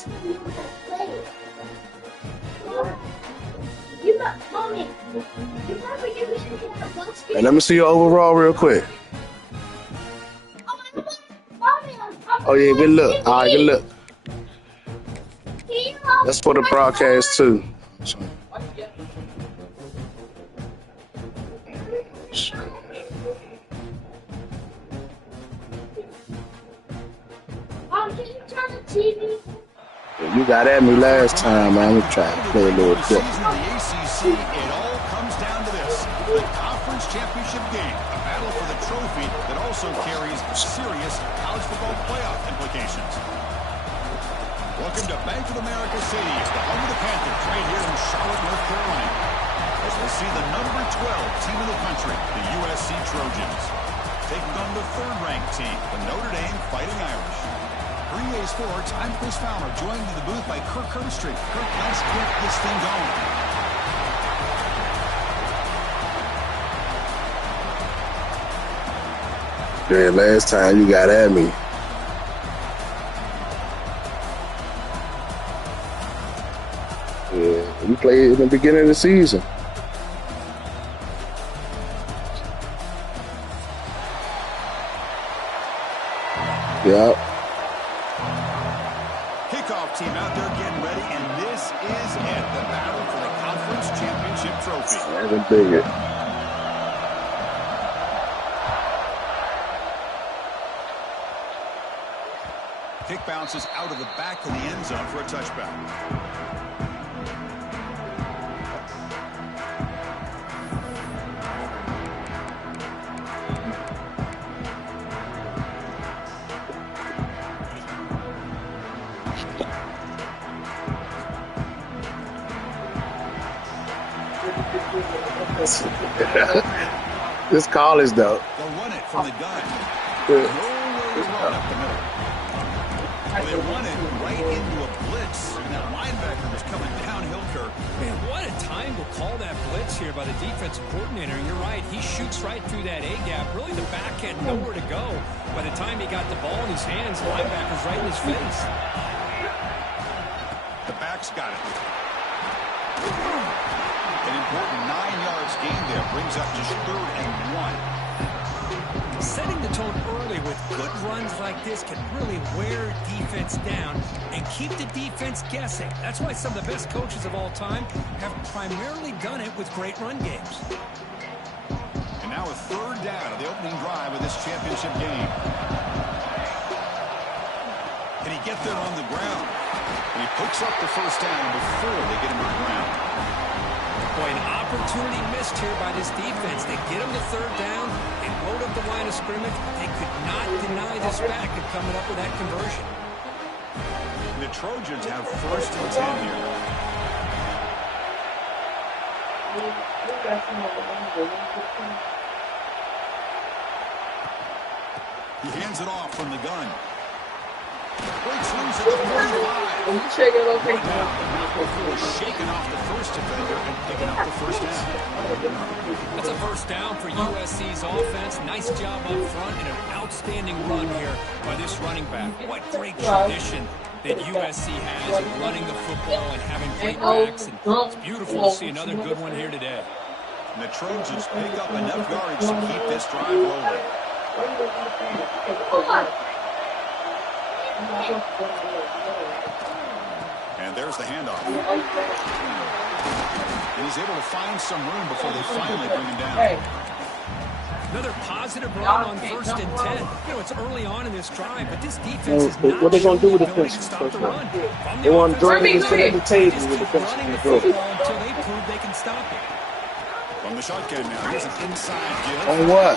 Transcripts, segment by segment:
Hey, let me see your overall real quick. Oh, yeah, good look. All right, good look. That's for the broadcast, too. You got at me last time, man. I'm trying to play a little bit. It all comes down to this. The conference championship game. A battle for the trophy that also carries serious college football playoff implications. Welcome to Bank of America Stadium, the home of the Panthers, right here in Charlotte, North Carolina. As we'll see the number 12 team in the country, the USC Trojans, taking on the third-ranked team, the Notre Dame Fighting Irish. For EA Sports, I'm Chris Fowler, joined in the booth by Kirk Herbstreit. Kirk, let's get this thing going. Yeah, last time you got at me. Yeah, we played in the beginning of the season. Yeah. Kickoff team out there getting ready, and this is it, the battle for the conference championship trophy. That's a big. Kick bounces out of the back of the end zone for a touchback. This college, though. They'll run it from the gun. Nowhere to run up the middle. Well, they run it right into a blitz, and that linebacker was coming downhill, Kirk. Man, what a time to call that blitz here by the defensive coordinator. You're right. He shoots right through that A-gap. Really, the back had nowhere to go. By the time he got the ball in his hands, the linebacker's right in his face. The back's got it. An important 9 yards gain there brings up just 3rd and 1. Setting the tone early with good runs like this can really wear defense down and keep the defense guessing. That's why some of the best coaches of all time have primarily done it with great run games. And now a 3rd down of the opening drive of this championship game. Can he get there on the ground? And he picks up the 1st down before they get him on the ground. Boy, an opportunity missed here by this defense. They get him the 3rd down. They load up the line of scrimmage. They could not deny this back and coming up with that conversion. The Trojans have 1st and 10 here. He hands it off from the gun. Breaks loose at the 45. Shaking off the first defender and picking up the 1st down. That's a 1st down for USC's offense. Nice job up front and an outstanding run here by this running back. What great tradition that USC has in running the football and having great backs. And it's beautiful to see another good one here today. And the Trojans pick up enough yards to keep this drive rolling. And there's the handoff. And he's able to find some room before they finally bring him down. Another positive run on 1st and 10. You know, it's early on in this drive, but this defense is not what they going to do with the ability first to stop the run. They want to drive it at the table with the Just keep fence. running the football until they prove they can stop it. From the shotgun now, here's an inside give. On what?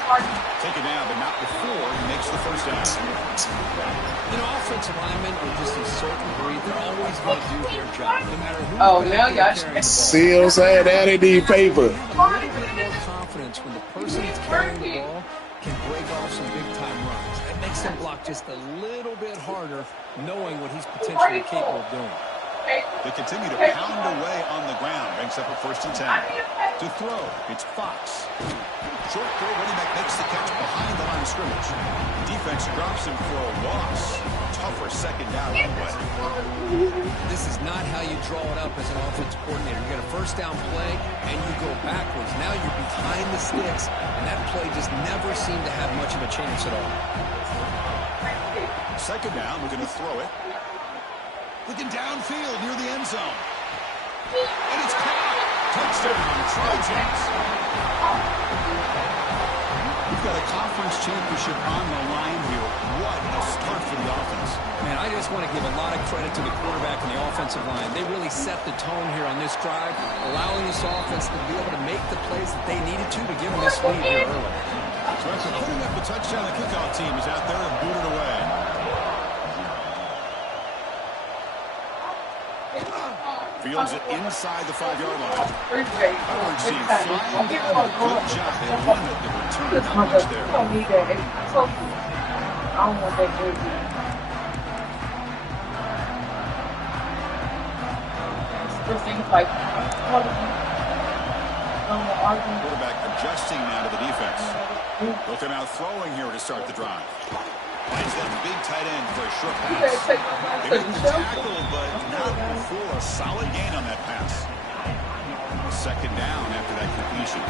Take it down, but not before he makes the 1st down. You know, offensive linemen are just a certain breed. They're always going to do their job, no matter who. Now y'all. See what I'm saying? That ain't need paper. A little bit more confidence when the person that's carrying the ball can break off some big-time runs. That makes them block just a little bit harder, knowing what he's potentially capable of doing. They continue to pound away on the ground. Brings up a 1st and 10. To throw, it's Fox. Short throw, running back makes the catch behind the line of scrimmage. Defense drops him for a loss. Tougher second down on the way. This is not how you draw it up as an offensive coordinator. You get a first down play, and you go backwards. Now you're behind the sticks, and that play just never seemed to have much of a chance at all. Second down, we're going to throw it. Looking downfield near the end zone. And it's caught. Touchdown, Trojans. We've got a conference championship on the line here. What a start for the offense. Man, I just want to give a lot of credit to the quarterback and the offensive line. They really set the tone here on this drive, allowing this offense to be able to make the plays that they needed to give them this lead here early. So after putting up the touchdown, the kickoff team is out there and booted away. Fields it inside the 5-yard line. Howard seeing flying down. Good job. They limit the return. Not much there. I don't want that jersey. First thing is like, quarterback adjusting now to the defense. Looking out throwing here to start the drive. Finds that big tight end for a short pass. They make the tackle, but not before a solid gain on that pass. Second down after that completion.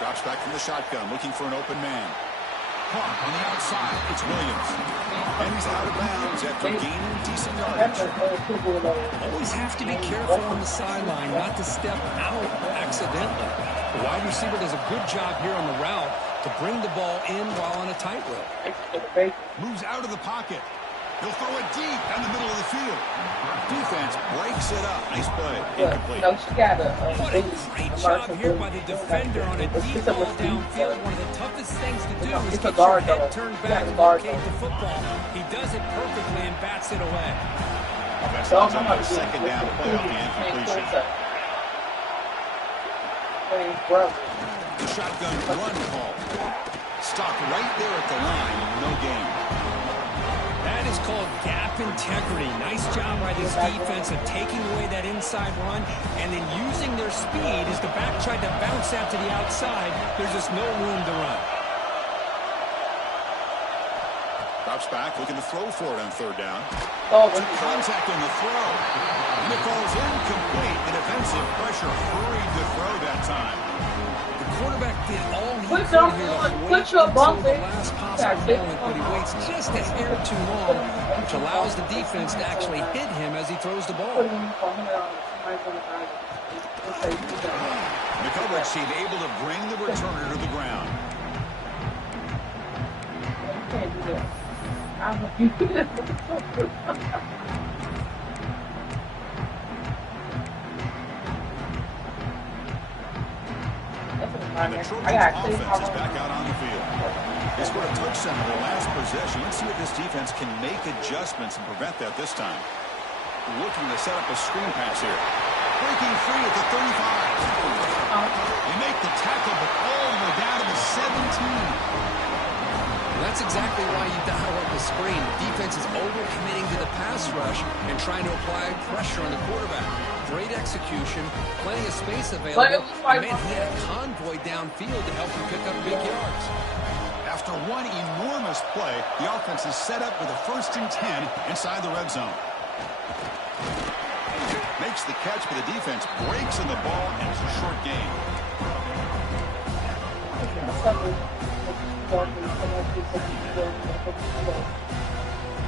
Drops back from the shotgun, looking for an open man. Caught on the outside. It's Williams. And he's out of bounds after gaining decent yardage. Always have to be careful on the sideline not to step out accidentally. The wide receiver does a good job here on the route to bring the ball in while on a tightrope. Moves out of the pocket. He'll throw it deep down the middle of the field. Defense breaks it up. Nice play. Incomplete. What a great job here by the defender on a deep ball downfield. One of the toughest things to do is get your head turned back and locate the football. He does it perfectly and bats it away. That's on a second down play off the incompletion. The shotgun run call. Stopped right there at the line. No gain. That is called gap integrity. Nice job by this defense of taking away that inside run and then using their speed as the back tried to bounce out to the outside. There's just no room to run. Drops back, looking to throw for it on third down. Took contact on the throw. And it falls incomplete. The defensive pressure hurried the throw that time. The quarterback did all he could here to wait until the last possible moment, but he waits just a hair too long, which allows the defense to actually hit him as he throws the ball. The coverage team able to bring the returner to the ground. And the Trojans offense is back out on the field. They scored a touchdown in their last possession. Let's see if this defense can make adjustments and prevent that this time. Looking to set up a screen pass here. Breaking free at the 35. They make the tackle, but all the way down to the 17. That's exactly why you dial up the screen. The defense is overcommitting to the pass rush and trying to apply pressure on the quarterback. Great execution, plenty of space available. And man, he had a convoy downfield to help him pick up big yards. After one enormous play, the offense is set up with a 1st and 10 inside the red zone. Makes the catch, but the defense breaks in the ball, and it's a short gain.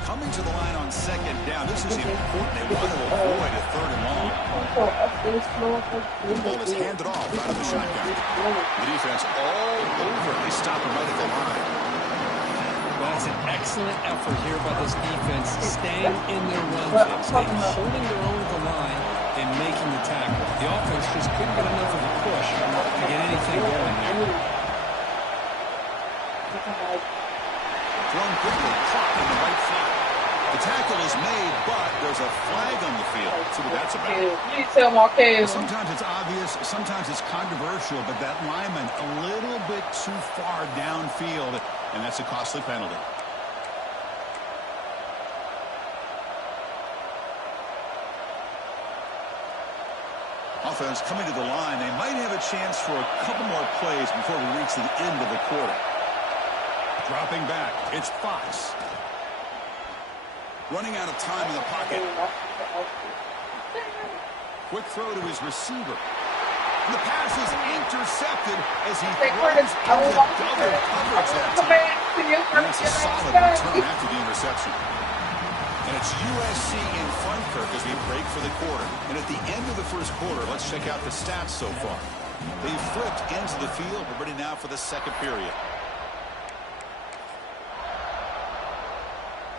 Coming to the line on second down. This is important. They want to avoid a 3rd and long. The ball is handed off out of the shotgun. The defense all over. They stop him right at the line. That's an excellent effort here by this defense, staying in their run fix, holding their own at the line and making the tackle. The offense just couldn't get enough of a push to get anything going there. Thrown quickly, caught in the right flat. The tackle is made, but there's a flag on the field. Let's see what that's about. Sometimes it's obvious, sometimes it's controversial, but that lineman a little bit too far downfield, and that's a costly penalty. Offense coming to the line. They might have a chance for a couple more plays before we reach the end of the quarter. Dropping back. It's Fox. Running out of time in the pocket. Quick throw to his receiver. And the pass is intercepted as he throws into double coverage that time. That's a solid return after the interception. And it's USC in front, Kirk, as we break for the quarter. And at the end of the first quarter, let's check out the stats so far. They've flipped into the field. We're ready now for the second period.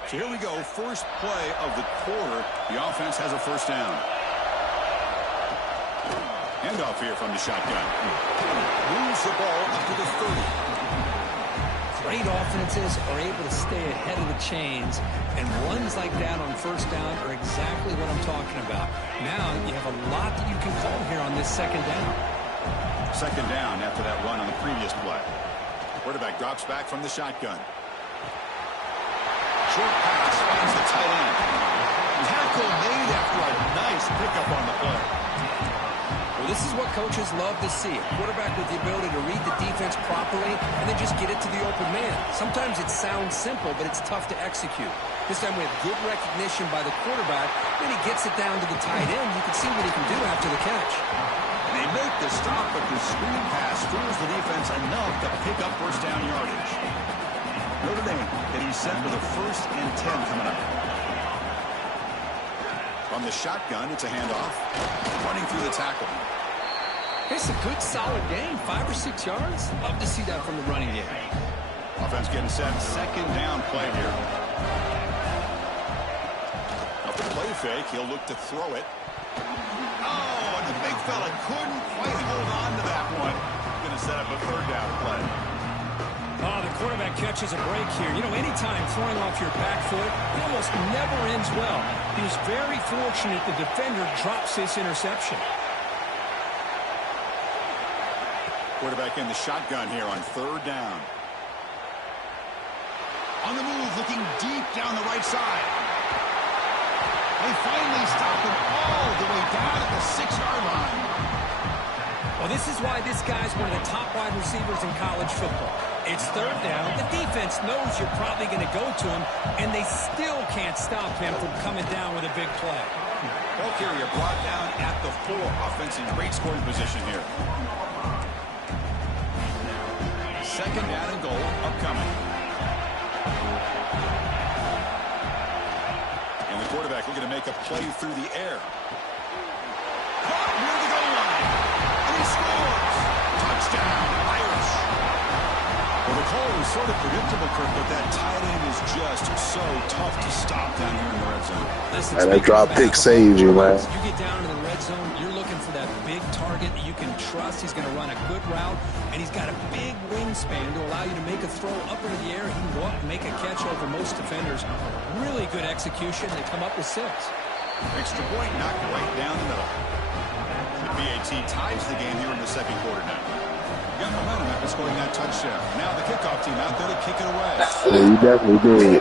So here we go. First play of the quarter. The offense has a first down. Handoff here from the shotgun. Moves the ball up to the 30. Great offenses are able to stay ahead of the chains, and runs like that on first down are exactly what I'm talking about. Now you have a lot that you can call here on this second down. Second down after that run on the previous play. Quarterback drops back from the shotgun. Short pass finds the tight end. Tackle made after a nice pickup on the play. Well, this is what coaches love to see. A quarterback with the ability to read the defense properly and then just get it to the open man. Sometimes it sounds simple, but it's tough to execute. This time we have good recognition by the quarterback. Then he gets it down to the tight end. You can see what he can do after the catch. And they make the stop, but the screen pass fools the defense enough to pick up first down yardage. Notre Dame getting set for the 1st and 10 coming up. From the shotgun, it's a handoff. Running through the tackle. It's a good, solid game. 5 or 6 yards. Love to see that from the running game. Offense getting set. Second down play here. Up the play fake. He'll look to throw it. Oh, and the big fella couldn't quite hold on to that one. Going to set up a third down play. Oh, the quarterback catches a break here. You know, anytime throwing off your back foot, it almost never ends well. He was very fortunate the defender drops this interception. Quarterback in the shotgun here on third down. On the move, looking deep down the right side. They finally stop him all the way down at the 6-yard line. Well, this is why this guy's one of the top wide receivers in college football. It's third down. The defense knows you're probably going to go to him, and they still can't stop him from coming down with a big play. Ball carrier brought down at the 4. Offense in great scoring position here. Second down and goal upcoming. And the quarterback looking to make a play through the air. Caught near the goal line. And he scores. Touchdown, Irish. Well, the call was sort of predictable, Kirk, but that tight end is just so tough to stop down here in the red zone. Listen, And that drop pick saves you, man. You get down to the red zone, you're looking for that big target that you can trust. He's going to run a good route, and he's got a big wingspan to allow you to make a throw up into the air. He can go up and make a catch over most defenders. Really good execution. They come up with 6. Extra point knocked right down the middle. The BAT ties the game here in the second quarter now. Got momentum after scoring that touchdown. Now the kickoff team out there to kick it away. Yeah, you definitely did.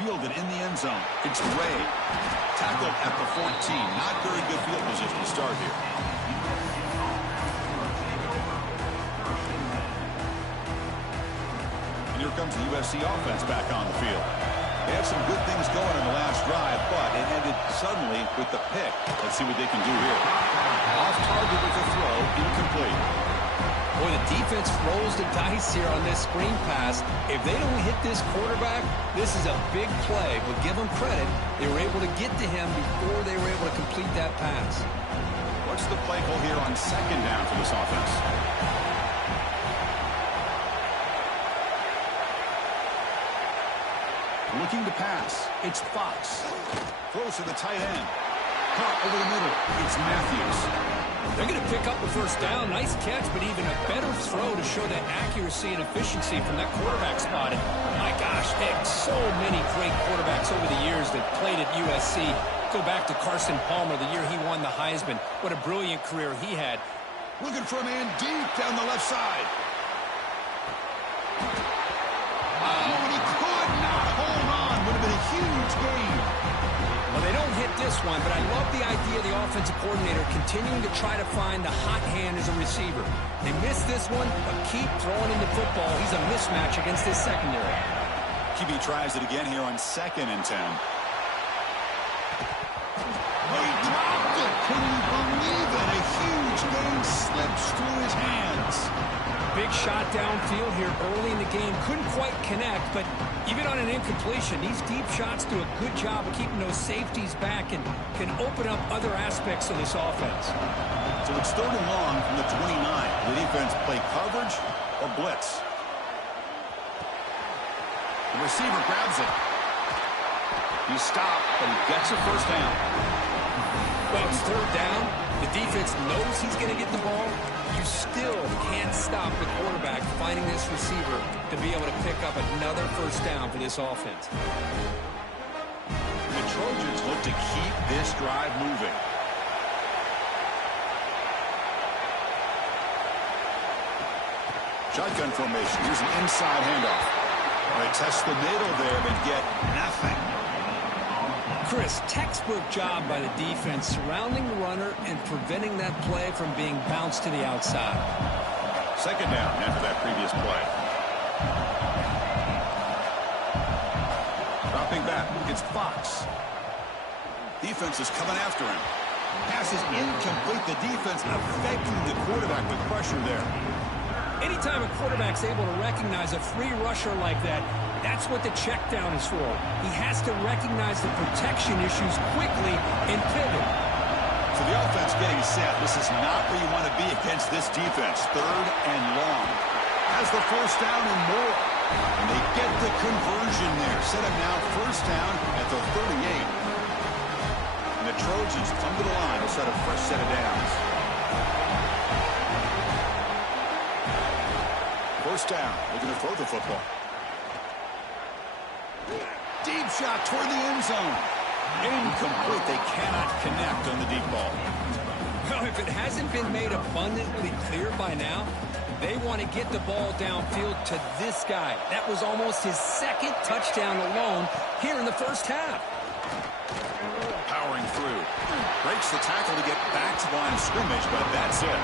Fielded in the end zone. It's Ray. Tackled at the 14. Not very good field position to start here. And here comes the USC offense back on the field. They had some good things going in the last drive, but it ended suddenly with the pick. Let's see what they can do here. Off target with a throw, incomplete. Boy, the defense rolls the dice here on this screen pass. If they don't hit this quarterback, this is a big play. But give them credit. They were able to get to him before they were able to complete that pass. What's the play call here on second down for this offense? Looking to pass. It's Fox. Throws to the tight end. Caught over the middle. It's Matthews. They're going to pick up the first down. Nice catch, but even a better throw to show that accuracy and efficiency from that quarterback spot. And my gosh, Nick, so many great quarterbacks over the years that played at USC. Go back to Carson Palmer, the year he won the Heisman. What a brilliant career he had. Looking for a man deep down the left side. Oh, and he could not hold on. Would have been a huge gain. Well, they don't hit this one, but I love the idea of the offensive coordinator continuing to try to find the hot hand as a receiver. They missed this one, but keep throwing him the football. He's a mismatch against this secondary. QB tries it again here on 2nd and 10. Oh, he dropped it. Can you believe it? A huge game slips through his hands. Big shot downfield here early in the game. Couldn't quite connect, but even on an incompletion, these deep shots do a good job of keeping those safeties back and can open up other aspects of this offense. So it's 3rd and long from the 29. The defense play coverage or blitz. The receiver grabs it. He stopped, but he gets a first down. Well, it's 3rd down. The defense knows he's going to get the ball. You still can't stop the quarterback finding this receiver to be able to pick up another first down for this offense. The Trojans look to keep this drive moving. Shotgun formation. Here's an inside handoff. They test the middle there, but get nothing. Chris, textbook job by the defense surrounding the runner and preventing that play from being bounced to the outside. 2nd down after that previous play. Dropping back. It's Fox. Defense is coming after him. Pass is incomplete. The defense affecting the quarterback with pressure there. Anytime a quarterback's able to recognize a free rusher like that, that's what the check down is for. He has to recognize the protection issues quickly and pivot. So the offense getting set. This is not where you want to be against this defense. 3rd and long. Has the first down and more. And they get the conversion there. Set him now 1st down at the 38. And the Trojans come to the line to set a fresh set of downs. 1st down. Looking to throw the football. Deep shot toward the end zone. Incomplete. They cannot connect on the deep ball. Well, if it hasn't been made abundantly clear by now, they want to get the ball downfield to this guy. That was almost his 2nd touchdown alone here in the first half. Powering through. Breaks the tackle to get back to the line of scrimmage, but that's it.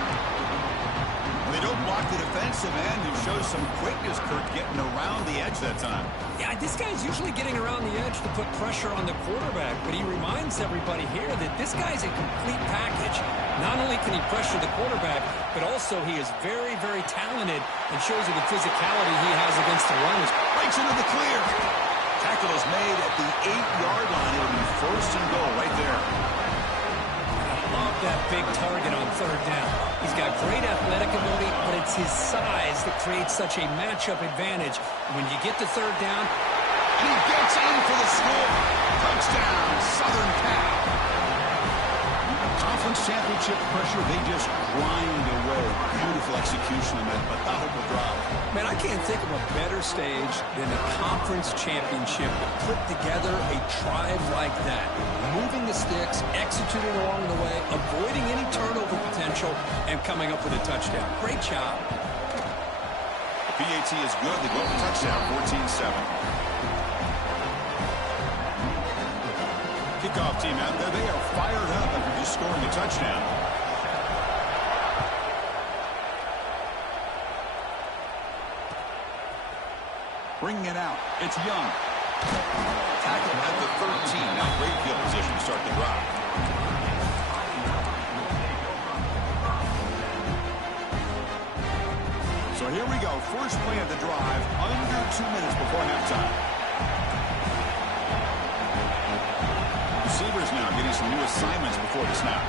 They don't block the defensive end and show some quickness, Kirk, getting around the edge that time. Yeah, this guy's usually getting around the edge to put pressure on the quarterback, but he reminds everybody here that this guy's a complete package. Not only can he pressure the quarterback, but also he is very, very talented and shows you the physicality he has against the runners. Breaks into the clear. Tackle is made at the 8-yard line. It'll be 1st and goal right there. Love that big target on 3rd down. He's got great athletic ability, but it's his size that creates such a matchup advantage. When you get to 3rd down, and he gets in for the score. Touchdown, Southern Cal. Conference championship pressure, they just grind away. Beautiful execution on that methodical drive. Man, I can't think of a better stage than the conference championship to put together a drive like that. Moving the sticks, executing along the way, avoiding any turnover potential, and coming up with a touchdown. Great job. The PAT is good. They go up a touchdown, 14-7. Kickoff team out there. They are fired up after just scoring a touchdown. Bringing it out. It's Young. Tackle at the 13. Now great field position to start the drive. So here we go. First play of the drive. Under 2 minutes before halftime. Receivers now getting some new assignments before the snap.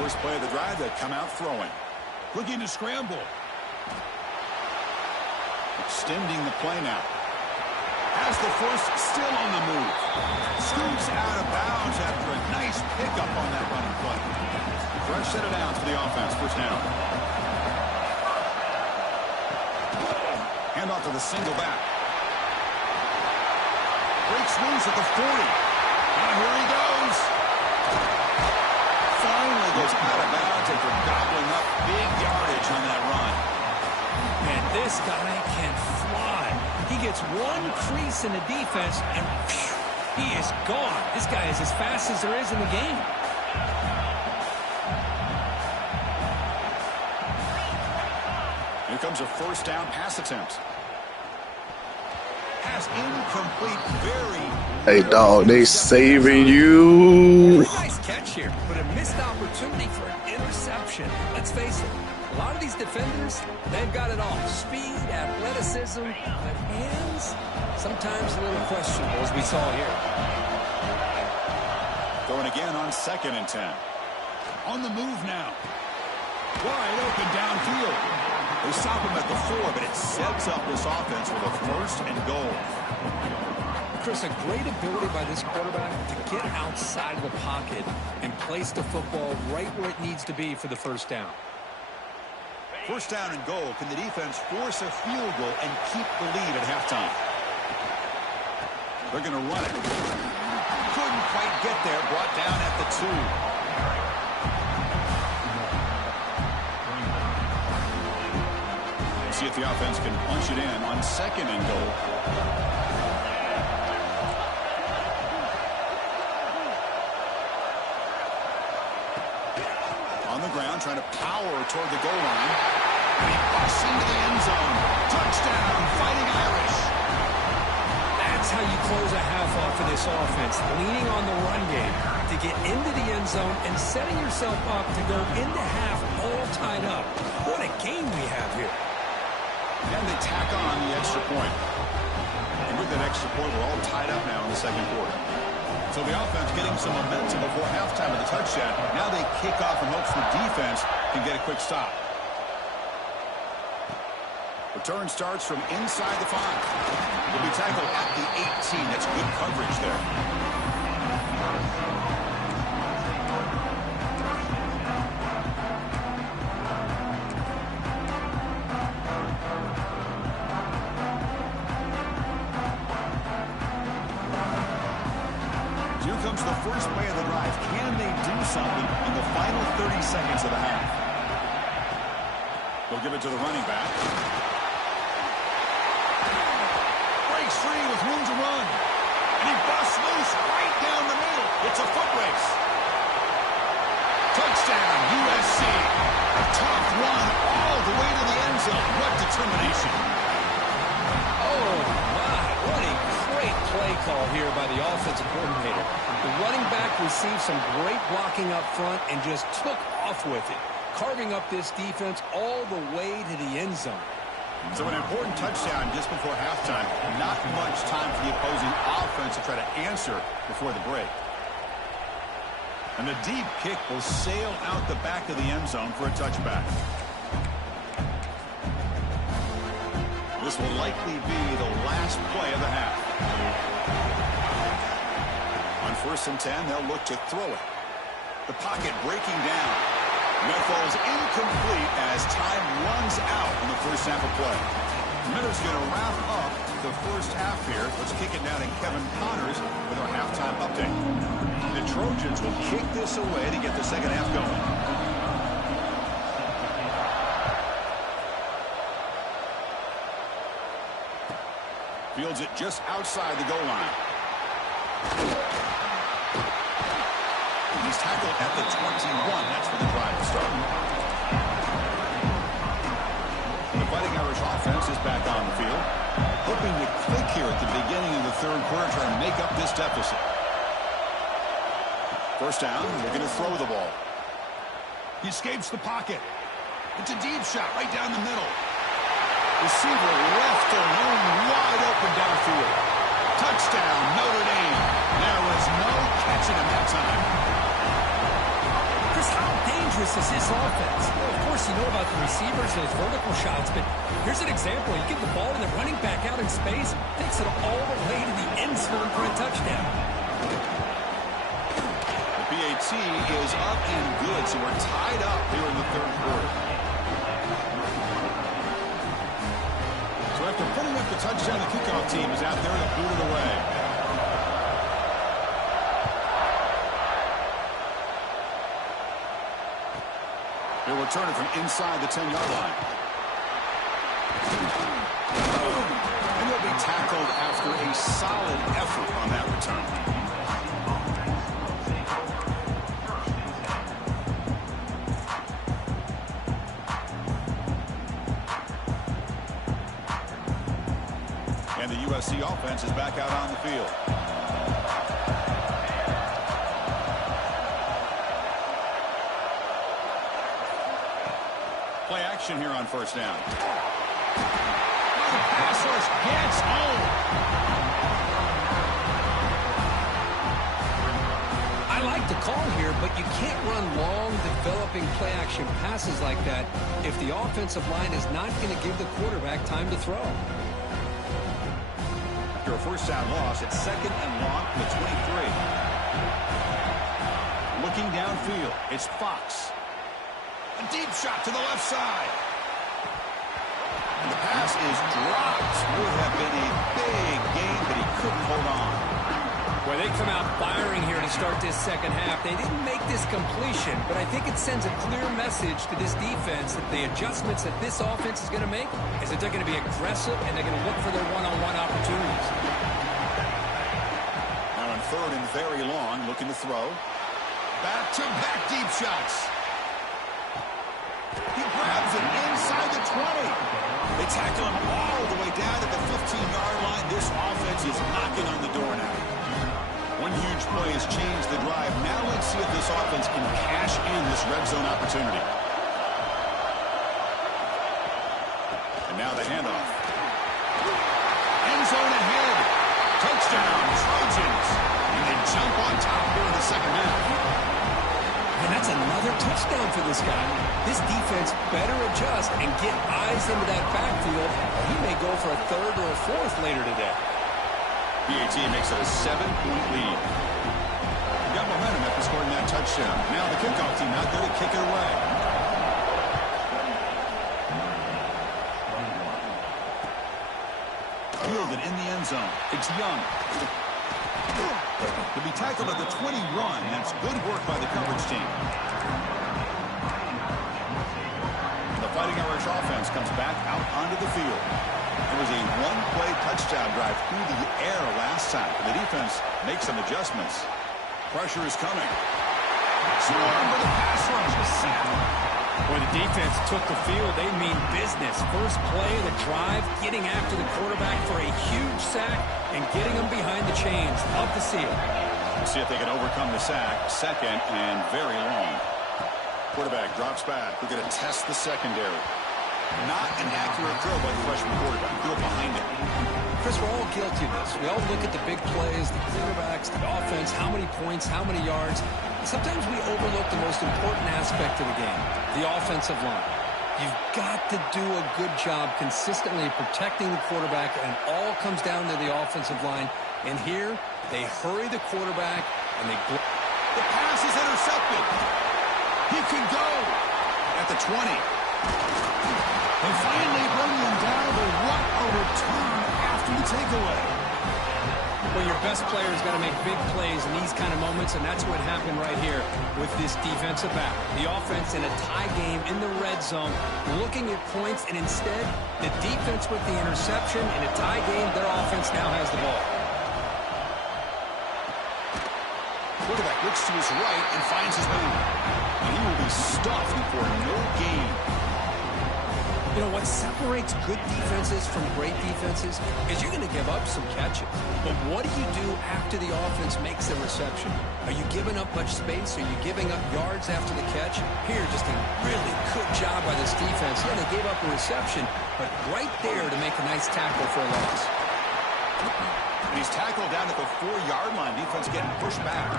First play of the drive, they come out throwing. Looking to scramble. Extending the play now. Has the first, still on the move. Scoots out of bounds after a nice pickup on that running play. Fresh set of downs for the offense. First down. Hand off to the single back. Breaks loose at the 40. And here he goes. Finally goes out of bounds after gobbling up big yardage on that run. And this guy can fly. He gets one crease in the defense, and He is gone. This guy is as fast as there is in the game. Here comes a first down pass attempt. Pass incomplete. Hey, dog, they saving you. Very nice catch here, but a missed opportunity for an interception. Let's face it, a lot of these defenders, they've got it all. Speed, athleticism, but hands, sometimes a little questionable, as we saw here. Going again on 2nd and 10. On the move now. Wide open downfield. They stop him at the 4, but it sets up this offense with a 1st and goal. Chris, a great ability by this quarterback to get outside of the pocket and place the football right where it needs to be for the first down. 1st down and goal. Can the defense force a field goal and keep the lead at halftime? They're going to run it. Couldn't quite get there. Brought down at the 2. See if the offense can punch it in on 2nd and goal. On the ground, trying to power toward the goal line. And he busts into the end zone. Touchdown, Fighting Irish. That's how you close a half off of this offense, leaning on the run game to get into the end zone and setting yourself up to go into half all tied up. What a game we have here. And they tack on the extra point. And with that extra point, we're all tied up now in the 2nd quarter. So the offense getting some momentum before halftime with the touchdown. Now they kick off in hopes the defense can get a quick stop. Return starts from inside the 5. Will be tackled at the 18. That's good coverage there. Here comes the first play of the drive. Can they do something in the final 30 seconds of the half? They'll give it to the running back. Breaks free with room to run. And he busts loose right down the middle. It's a foot race. Touchdown, USC. A tough run all the way to the end zone. What determination. Oh, my. What a great play call here by the offensive coordinator. The running back received some great blocking up front and just took off with it, carving up this defense all the way to the end zone. So an important touchdown just before halftime. Not much time for the opposing offense to try to answer before the break. And the deep kick will sail out the back of the end zone for a touchback. This will likely be the last play of the half. On 1st and 10, they'll look to throw it. The pocket breaking down. And that falls incomplete as time runs out in the first half of play. Miller's going to wrap up the first half here. Let's kick it now to Kevin Connors with our halftime update. The Trojans will kick this away to get the second half going. Fields it just outside the goal line. He's tackled at the 21. That's where the drive will start. The Fighting Irish offense is back on the field, hoping to click here at the beginning of the 3rd quarter, trying to make up this deficit. First down, they're going to throw the ball. He escapes the pocket. It's a deep shot right down the middle. Receiver left alone, wide open downfield. Touchdown, Notre Dame. There was no catching him that time. Chris, how dangerous is this offense? Well, of course, you know about the receivers, those vertical shots, but here's an example. You get the ball and the running back out in space, takes it all the way to the end zone for a touchdown. The PAT is up and good, so we're tied up here in the 3rd quarter. So after putting up the touchdown, the kickoff team is out there to boot it away. They'll return it from inside the 10-yard line. And they'll be tackled after a solid effort on that return. USC offense is back out on the field. Play action here on first down. The pass rush gets home. I like the call here, but you can't run long, developing play-action passes like that if the offensive line is not going to give the quarterback time to throw. After a first down loss, it's second and long from the 23. Looking downfield, it's Fox. A deep shot to the left side. And the pass is dropped. Would have been a big gain, but he couldn't hold on. Well, they come out firing here to start this second half. They didn't make this completion, but I think it sends a clear message to this defense that the adjustments that this offense is going to make is that they're going to be aggressive and they're going to look for their one-on-one opportunities. Now on third and very long, looking to throw. Back-to-back deep shots. He grabs it inside the 20. They tackle him all the way down at the 15-yard line. This offense is knocking on the door now. One huge play has changed the drive. Now let's see if this offense can cash in this red zone opportunity. And now the handoff. End zone ahead. Touchdown, Trojans. And they jump on top here in the second half. And that's another touchdown for this guy. This defense better adjust and get eyes into that backfield. He may go for a third or a fourth later today. PAT makes it a 7-point lead. Got momentum after scoring that touchdown. Now the kickoff team out there to kick it away. Fielded in the end zone. It's Young. To be tackled at the 21. That's good work by the coverage team. The Fighting Irish offense comes back out onto the field. It was a one-play touchdown drive through the air last time. The defense makes some adjustments. Pressure is coming. Swarm with a pass rush. When the defense took the field, they mean business. First play of the drive, getting after the quarterback for a huge sack and getting him behind the chains up the field. We'll see if they can overcome the sack. Second and very long. Quarterback drops back. We're going to test the secondary. Not an accurate throw by the freshman quarterback. Threw it behind him. Chris, we're all guilty of this. We all look at the big plays, the quarterbacks, the offense, how many points, how many yards. Sometimes we overlook the most important aspect of the game, the offensive line. You've got to do a good job consistently protecting the quarterback, and it all comes down to the offensive line. And here, they hurry the quarterback, and they... The pass is intercepted. He can go at the 20. They finally bring him down, but what a return after the takeaway. Well, your best player's got to make big plays in these kind of moments, and that's what happened right here with this defensive back. The offense in a tie game in the red zone, looking at points, and instead, the defense with the interception. In a tie game, their offense now has the ball. Quarterback looks to his right and finds his man. And he will be stuffed for no gain. You know, what separates good defenses from great defenses is you're going to give up some catches. But what do you do after the offense makes the reception? Are you giving up much space? Are you giving up yards after the catch? Here, just a really good job by this defense. Yeah, they gave up a reception, but right there to make a nice tackle for a loss. And he's tackled down at the 4-yard line. Defense getting pushed back.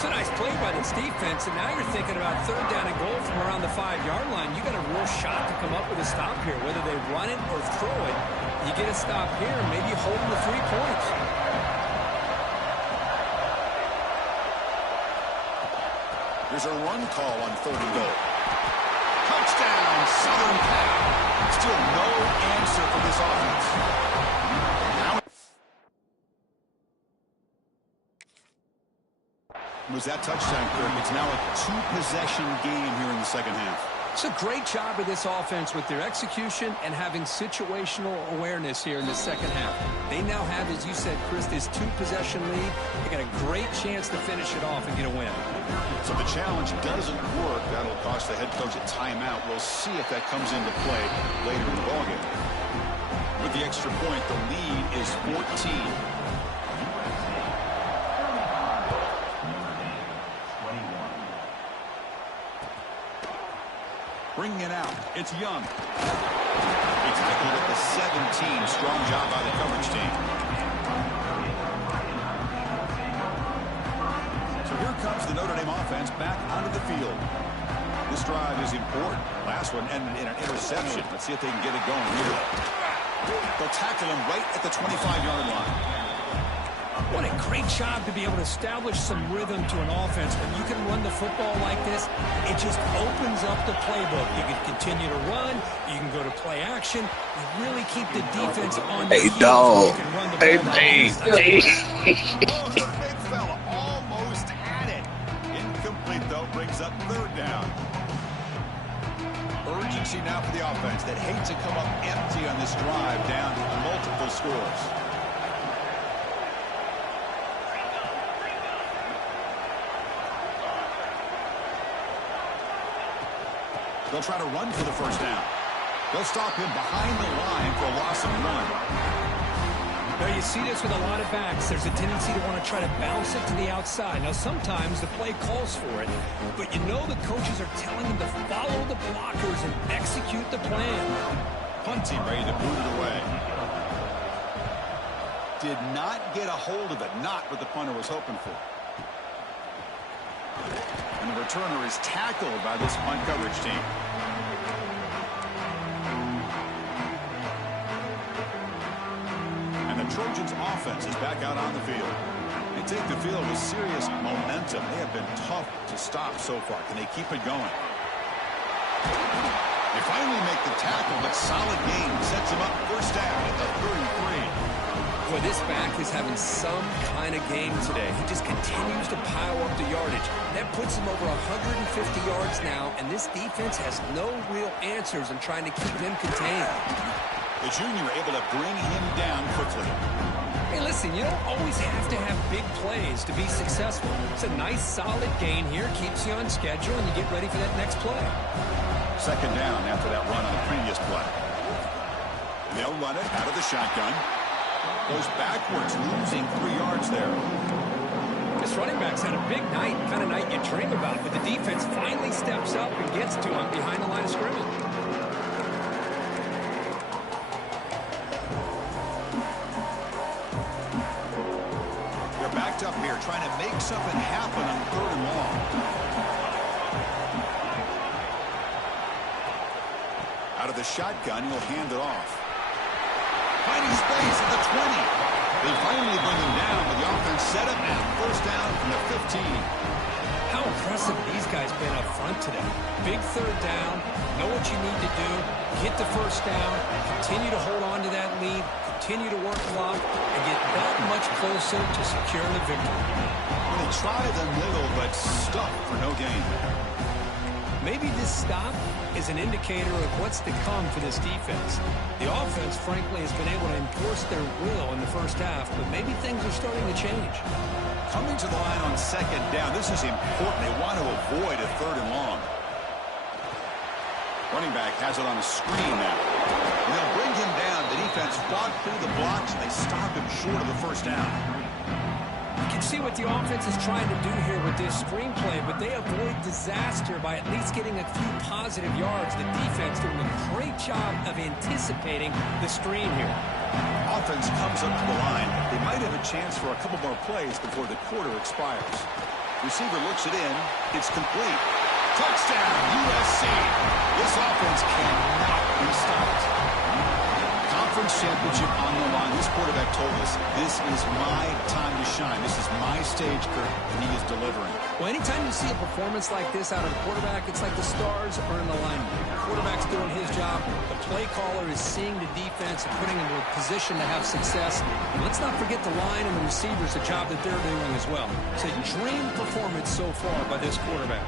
It's a nice play by this defense, and now you're thinking about third down and goal from around the 5-yard line. You got a real shot to come up with a stop here, whether they run it or throw it. You get a stop here, maybe hold them to 3 points. There's a run call on third and goal. Touchdown, Southern Cal. Still no answer for this offense. Was that touchdown, Kirk? It's now a 2-possession game here in the second half. It's a great job of this offense with their execution and having situational awareness here in the second half. They now have, as you said, Chris, this 2-possession lead. They got a great chance to finish it off and get a win. So the challenge doesn't work. That'll cost the head coach a timeout. We'll see if that comes into play later in the ballgame. With the extra point, the lead is 14. Bringing it out, it's Young. He tackled at the 17. Strong job by the coverage team. So here comes the Notre Dame offense back onto the field. This drive is important. Last one ended in an interception. Let's see if they can get it going here. They'll tackle him right at the 25-yard line. What a great job to be able to establish some rhythm to an offense. When you can run the football like this, it just opens up the playbook. You can continue to run. You can go to play action. You really keep the defense on your heels. Dog. You can run the ball Hey. Oh, the big fella almost had it. Incomplete, though, brings up third down. Urgency now for the offense that hate to come up empty on this drive down multiple scores. They'll try to run for the first down. They'll stop him behind the line for a loss of 1. Now you see this with a lot of backs. There's a tendency to want to try to bounce it to the outside. Now sometimes the play calls for it, but you know the coaches are telling them to follow the blockers and execute the plan. Punt team ready to boot it away. Did not get a hold of it. Not what the punter was hoping for. And the returner is tackled by this punt coverage team. And the Trojans offense is back out on the field. They take the field with serious momentum. They have been tough to stop so far. Can they keep it going? They finally make the tackle, but solid gain sets them up first down at the 33. Boy, this back is having some kind of game today. He just continues to pile up the yardage. That puts him over 150 yards now, and this defense has no real answers in trying to keep him contained. The junior able to bring him down quickly. Hey, listen, you don't always have to have big plays to be successful. It's a nice, solid gain here. Keeps you on schedule, and you get ready for that next play. Second down after that run on the previous play. They'll run it out of the shotgun. Goes backwards, losing 3 yards there. This running back's had a big night, kind of night you dream about, but the defense finally steps up and gets to him behind the line of scrimmage. They're backed up here, trying to make something happen on 3rd and long. Out of the shotgun, he'll hand it off. Finding space at the 20. They finally bring him down, but the offense set up now. First down from the 15. How impressive these guys been up front today. Big 3rd down. Know what you need to do. Get the first down. Continue to hold on to that lead. Continue to work clock and get that much closer to securing the victory. Well, they try the middle, but stuck for no gain. Maybe this stop is an indicator of what's to come for this defense. The offense, frankly, has been able to enforce their will in the first half, but maybe things are starting to change. Coming to the line on 2nd down, this is important. They want to avoid a 3rd and long. Running back has it on a screen now. And they'll bring him down. The defense fought through the blocks, and they stop him short of the first down. You can see what the offense is trying to do here with this screenplay, but they avoid disaster by at least getting a few positive yards. The defense doing a great job of anticipating the screen here. Offense comes up to the line. They might have a chance for a couple more plays before the quarter expires. Receiver looks it in. It's complete. Touchdown, USC. This offense cannot be stopped. Conference championship on the line. This quarterback told us, this is my time to shine. This is my stage, Kurt, and he is delivering. Well, anytime you see a performance like this out of a quarterback, it's like the stars are in alignment. The quarterback's doing his job. The play caller is seeing the defense and putting them in a position to have success. And let's not forget the line and the receivers, the job that they're doing as well. It's a dream performance so far by this quarterback.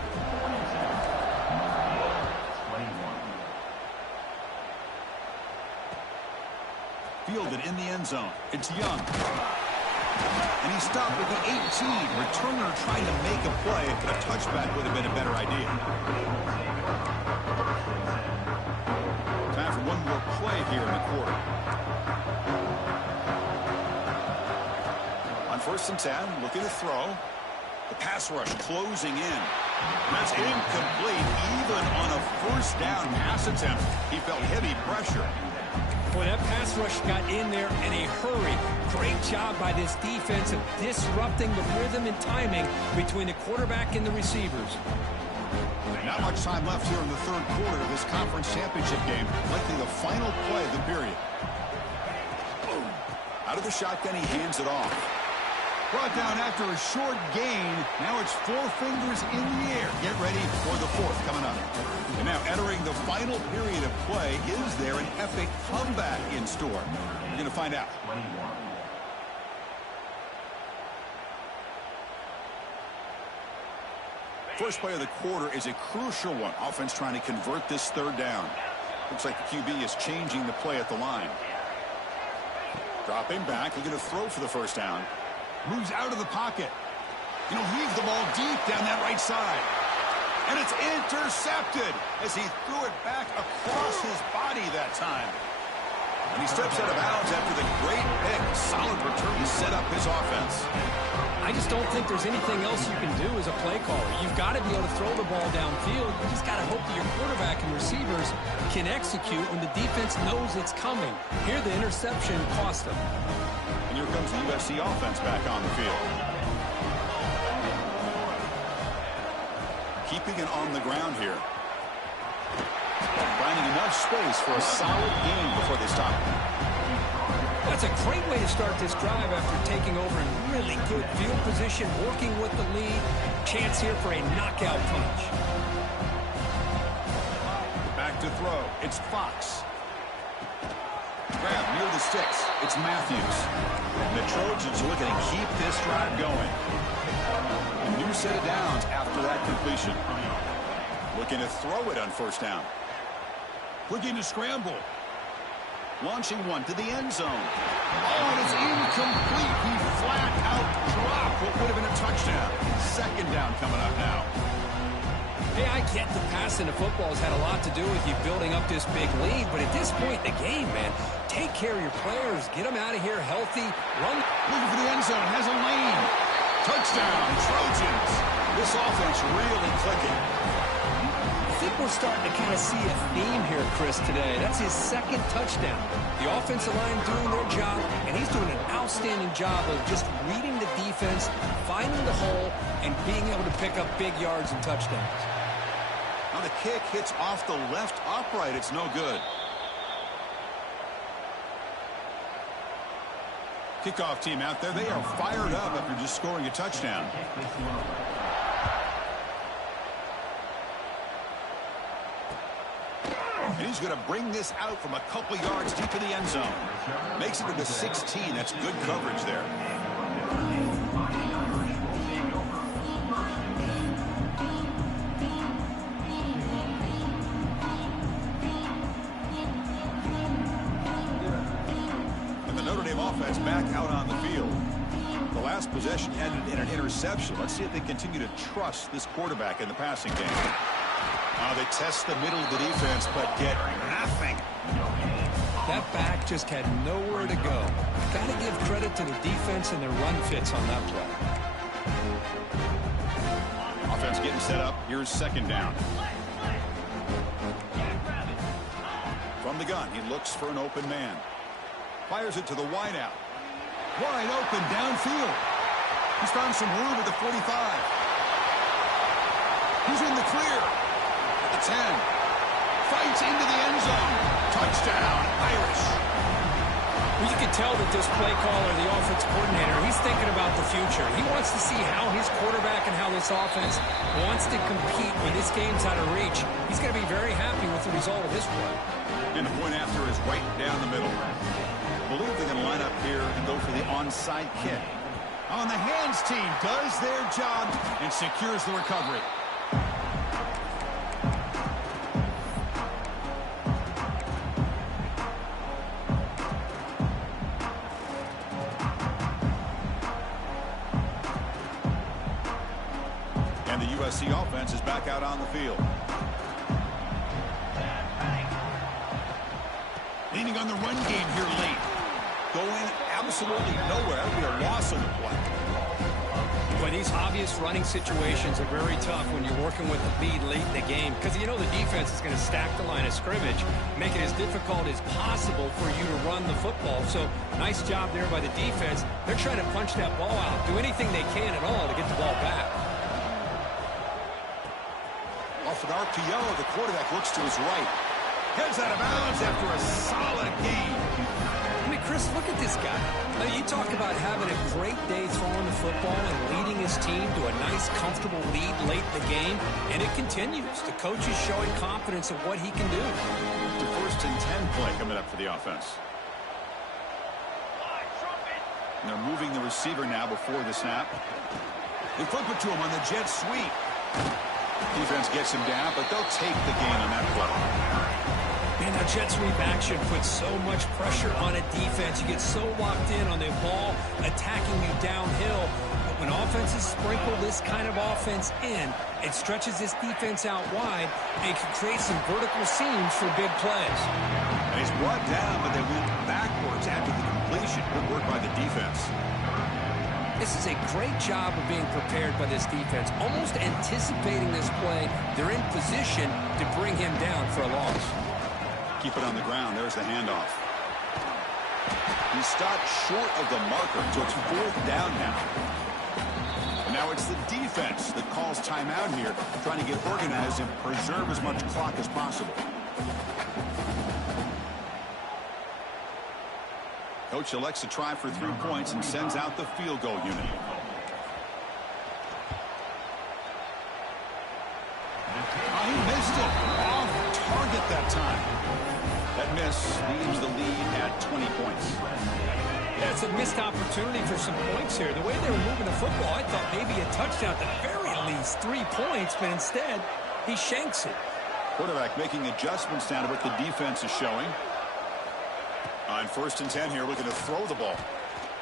Fielded in the end zone. It's Young. And he stopped at the 18. Returner trying to make a play, but a touchback would have been a better idea. Time for one more play here in the quarter. first and 10, looking to throw. The pass rush closing in. That's incomplete. Even on a first down pass attempt, he felt heavy pressure. Boy, that pass rush got in there in a hurry. Great job by this defense of disrupting the rhythm and timing between the quarterback and the receivers. Not much time left here in the third quarter of this conference championship game. Likely the final play of the period. Out of the shotgun, he hands it off. Brought down after a short gain. Now it's 4 fingers in the air. Get ready for the fourth coming up. And now entering the final period of play, is there an epic comeback in store? We're going to find out. First play of the quarter is a crucial one. Offense trying to convert this third down. Looks like the QB is changing the play at the line. Dropping back, looking to throw for the first down. Moves out of the pocket. Heaves the ball deep down that right side. And it's intercepted as he threw it back across his body that time. And he steps out of bounds after the great pick. Solid return to set up his offense. I just don't think there's anything else you can do as a play caller. You've got to be able to throw the ball downfield. You just got to hope that your quarterback and receivers can execute when the defense knows it's coming. Here, the interception cost him. And here comes the USC offense back on the field. Keeping it on the ground here. Finding enough space for a solid gain before they stop. That's a great way to start this drive after taking over in really good field position, working with the lead. Chance here for a knockout punch. Back to throw. It's Fox. Grab near the sticks. It's Matthews. And the Trojans are looking to keep this drive going. A new set of downs after that completion. Looking to throw it on first down. Looking to scramble. Launching one to the end zone. Oh, and it's incomplete. He flat out dropped what would have been a touchdown. Second down coming up now. Hey, I get the passing of football has had a lot to do with you building up this big lead, but at this point in the game, man, take care of your players. Get them out of here healthy. Run. Looking for the end zone. Has a lane. Touchdown, Trojans. This offense really clicking. I think we're starting to kind of see a theme here, Chris, today. That's his second touchdown. The offensive line doing their job, and he's doing an outstanding job of just reading the defense, finding the hole, and being able to pick up big yards and touchdowns. Now the kick hits off the left upright. It's no good. Kickoff team out there. They are fired up after just scoring a touchdown. And he's going to bring this out from a couple yards deep in the end zone. Makes it to the 16. That's good coverage there. And the Notre Dame offense back out on the field. The last possession ended in an interception. Let's see if they continue to trust this quarterback in the passing game. They test the middle of the defense, but get nothing. That back just had nowhere to go. Got to give credit to the defense and their run fits on that play. Offense getting set up. Here's second down. From the gun, he looks for an open man. Fires it to the wideout. Wide open downfield. He's found some room at the 45. He's in the clear. 10. Fights into the end zone. Touchdown, Irish. Well, you can tell that this play caller, the offense coordinator, he's thinking about the future. He wants to see how his quarterback and how this offense wants to compete when this game's out of reach. He's going to be very happy with the result of this play. And the point after is right down the middle. I believe they're going to line up here and go for the onside kick. On the hands team does their job and secures the recovery. USC offense is back out on the field. Leaning on the run game here late. Going absolutely nowhere. That would be a loss on the play. And these obvious running situations are very tough when you're working with the lead late in the game because you know the defense is going to stack the line of scrimmage, make it as difficult as possible for you to run the football. So nice job there by the defense. They're trying to punch that ball out, do anything they can at all to get the ball back. Off an RPO, the quarterback looks to his right. Heads out of bounds after a solid gain. I mean, Chris, look at this guy. I mean, you talk about having a great day throwing the football and leading his team to a nice, comfortable lead late in the game, and it continues. The coach is showing confidence of what he can do. The 1st and 10 play coming up for the offense. And they're moving the receiver now before the snap. They flip it to him on the jet sweep. Defense gets him down, but they'll take the gain on that play. Man, that jet sweep action puts so much pressure on a defense. You get so locked in on the ball attacking you downhill. But when offenses sprinkle this kind of offense in, it stretches this defense out wide and can create some vertical seams for big plays. And he's brought down, but they went backwards after the completion. Good work by the defense. This is a great job of being prepared by this defense, almost anticipating this play. They're in position to bring him down for a loss. Keep it on the ground. There's the handoff. He stopped short of the marker, so it's 4th down now. And now it's the defense that calls timeout here, trying to get organized and preserve as much clock as possible. Coach elects to try for 3 points and sends out the field goal unit. Oh, he missed it. Off target that time. That miss leaves the lead at 20 points. Yeah, it's a missed opportunity for some points here. The way they were moving the football, I thought maybe a touchdown, at the very least 3 points, but instead he shanks it. Quarterback making adjustments down to what the defense is showing. On 1st and 10 here, looking to throw the ball.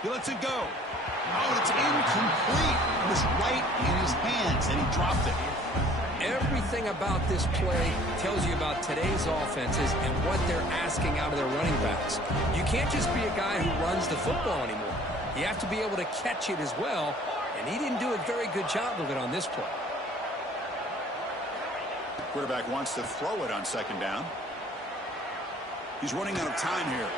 He lets it go. Oh, it's incomplete. It was right in his hands, and he dropped it. Everything about this play tells you about today's offenses and what they're asking out of their running backs. You can't just be a guy who runs the football anymore. You have to be able to catch it as well, and he didn't do a very good job of it on this play. Quarterback wants to throw it on 2nd down. He's running out of time here.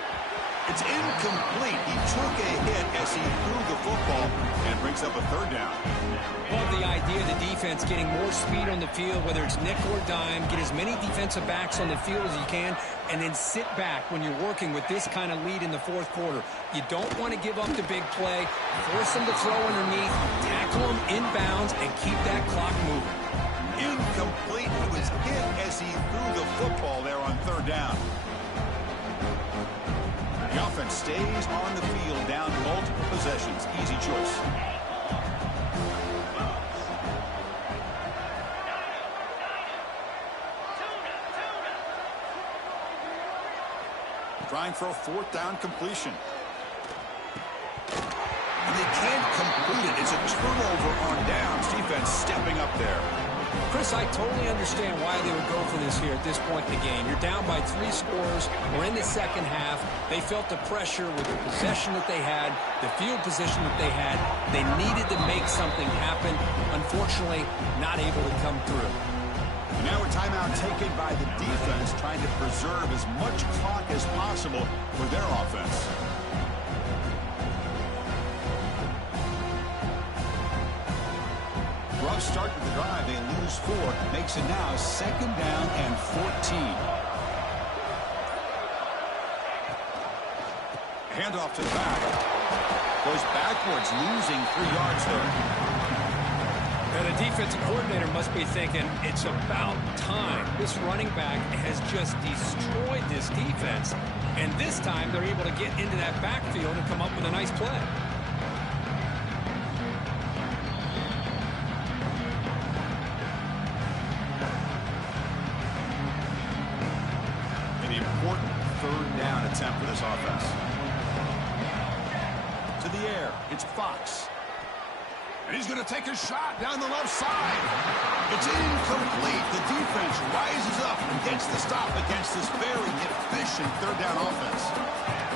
It's incomplete. He took a hit as he threw the football and brings up a 3rd down. Love the idea of the defense getting more speed on the field, whether it's nickel or dime, get as many defensive backs on the field as you can, and then sit back when you're working with this kind of lead in the 4th quarter. You don't want to give up the big play, force them to throw underneath, tackle them inbounds, and keep that clock moving. Incomplete. He was hit as he threw the football there on 3rd down. The offense stays on the field down multiple possessions. Easy choice. Trying for a 4th down completion. And they can't complete it. It's a turnover on downs. Defense stepping up there. Chris, I totally understand why they would go for this here at this point in the game. You're down by 3 scores. We're in the 2nd half. They felt the pressure with the possession that they had, the field position that they had. They needed to make something happen. Unfortunately, not able to come through. And now a timeout taken by the defense, trying to preserve as much clock as possible for their offense. Rough start to the drive. They lose 4. Makes it now 2nd down and 14. Handoff to the back. Goes backwards, losing 3 yards there. And a defensive coordinator must be thinking, it's about time. This running back has just destroyed this defense. And this time they're able to get into that backfield and come up with a nice play. An important 3rd down attempt for this offense. To the air, it's Fox. And he's going to take a shot down the left side. It's incomplete. The defense rises up and gets the stop against this very efficient 3rd down offense.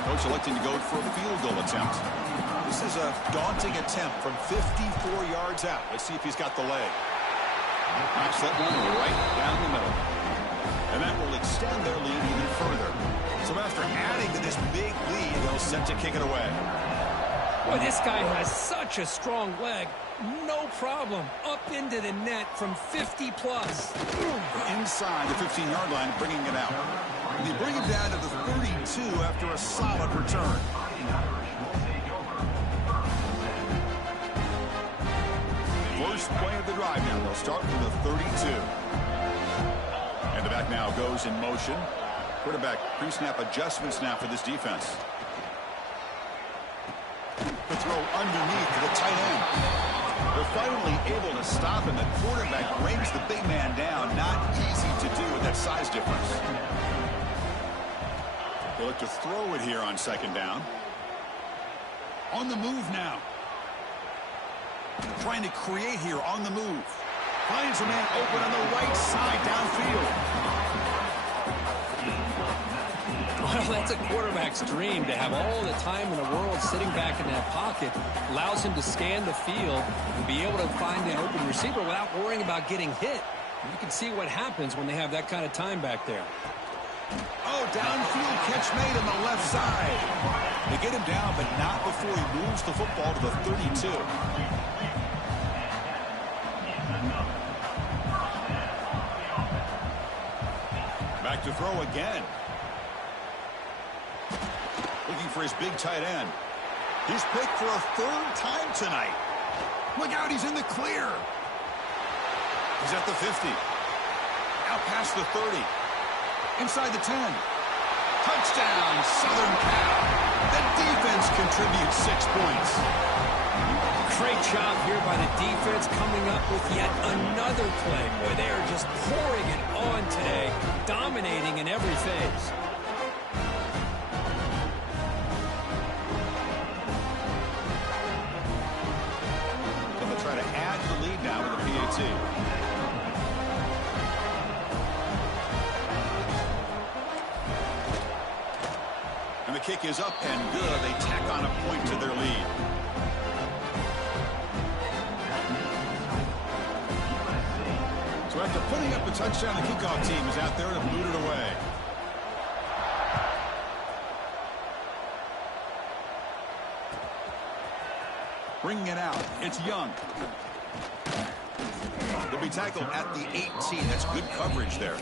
Coach electing to go for a field goal attempt. This is a daunting attempt from 54 yards out. Let's see if he's got the leg. Knocks that one right down the middle. And that will extend their lead even further. So after adding to this big lead, they'll set to kick it away. Boy, this guy has such a strong leg. No problem. Up into the net from 50 plus. Inside the 15-yard line, bringing it out. They bring it down to the 32 after a solid return. First play of the drive now. They'll start from the 32. And the back now goes in motion. Quarterback pre-snap adjustments now for this defense. The throw underneath to the tight end. They're finally able to stop him. The quarterback brings the big man down. Not easy to do with that size difference. They look to throw it here on second down. On the move now. Trying to create here on the move. Finds a man open on the right side downfield. Well, that's a quarterback's dream to have all the time in the world sitting back in that pocket. Allows him to scan the field and be able to find an open receiver without worrying about getting hit. And you can see what happens when they have that kind of time back there. Oh, downfield catch made on the left side. They get him down, but not before he moves the football to the 32. Back to throw again. Looking for his big tight end. He's picked for a third time tonight. Look out, he's in the clear. He's at the 50. Out past the 30. Inside the 10. Touchdown, Southern Cal. The defense contributes 6 points. Great job here by the defense coming up with yet another play. Boy, they are just pouring it on today, dominating in every phase. Try to add to the lead now with the PAT. And the kick is up and good. They tack on a point to their lead. So after putting up a touchdown, the kickoff team is out there to boot it away. Bringing it out. It's Young. They'll be tackled at the 18. That's good coverage there.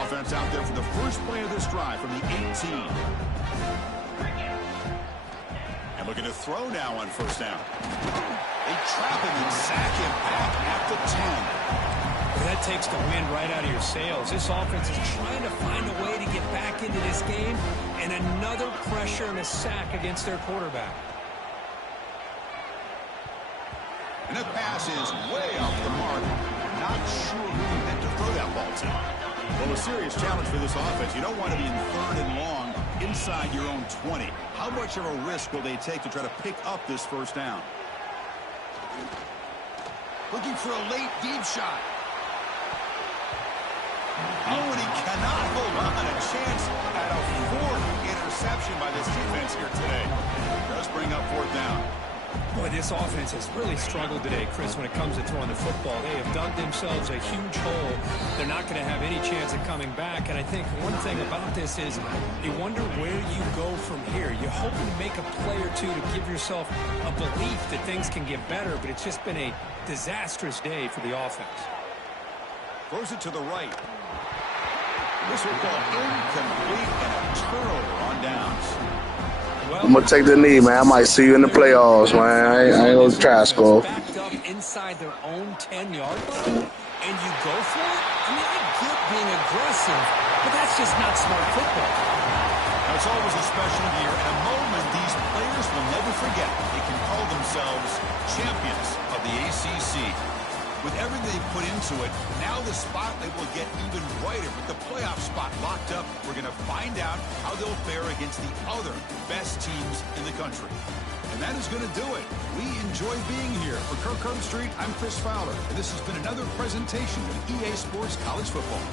Offense out there for the first play of this drive from the 18. And looking to throw now on first down. They trap him and sack him back at the 10. That takes the wind right out of your sails. This offense is trying to find a way to get back into this game, and another pressure and a sack against their quarterback. And that pass is way off the mark. Not sure who he meant to throw that ball to. Well, a serious challenge for this offense. You don't want to be in third and long inside your own 20. How much of a risk will they take to try to pick up this first down? Looking for a late deep shot. Oh, and he cannot hold on. A chance at a fourth interception by this defense here today. Does bring up fourth down. Boy, this offense has really struggled today, Chris, when it comes to throwing the football. They have dug themselves a huge hole. They're not going to have any chance of coming back. And I think one thing about this is you wonder where you go from here. You're hoping to make a play or two to give yourself a belief that things can get better, but it's just been a disastrous day for the offense. Throws it to the right. This will go incomplete and a turnover on downs. Well, I'm going to take the knee, man. I might see you in the playoffs, man. I ain't going to try to score. Backed up inside their own 10-yard line, and you go for it? I mean, I get being aggressive, but that's just not smart football. Now, it's always a special year and a moment these players will never forget. They can call themselves champions of the ACC. With everything they put into it, now the spotlight will get even brighter. With the playoff spot locked up, we're going to find out how they'll fare against the other best teams in the country. And that is going to do it. We enjoy being here. For Kirk Herbstreit, I'm Chris Fowler, and this has been another presentation of EA Sports College Football.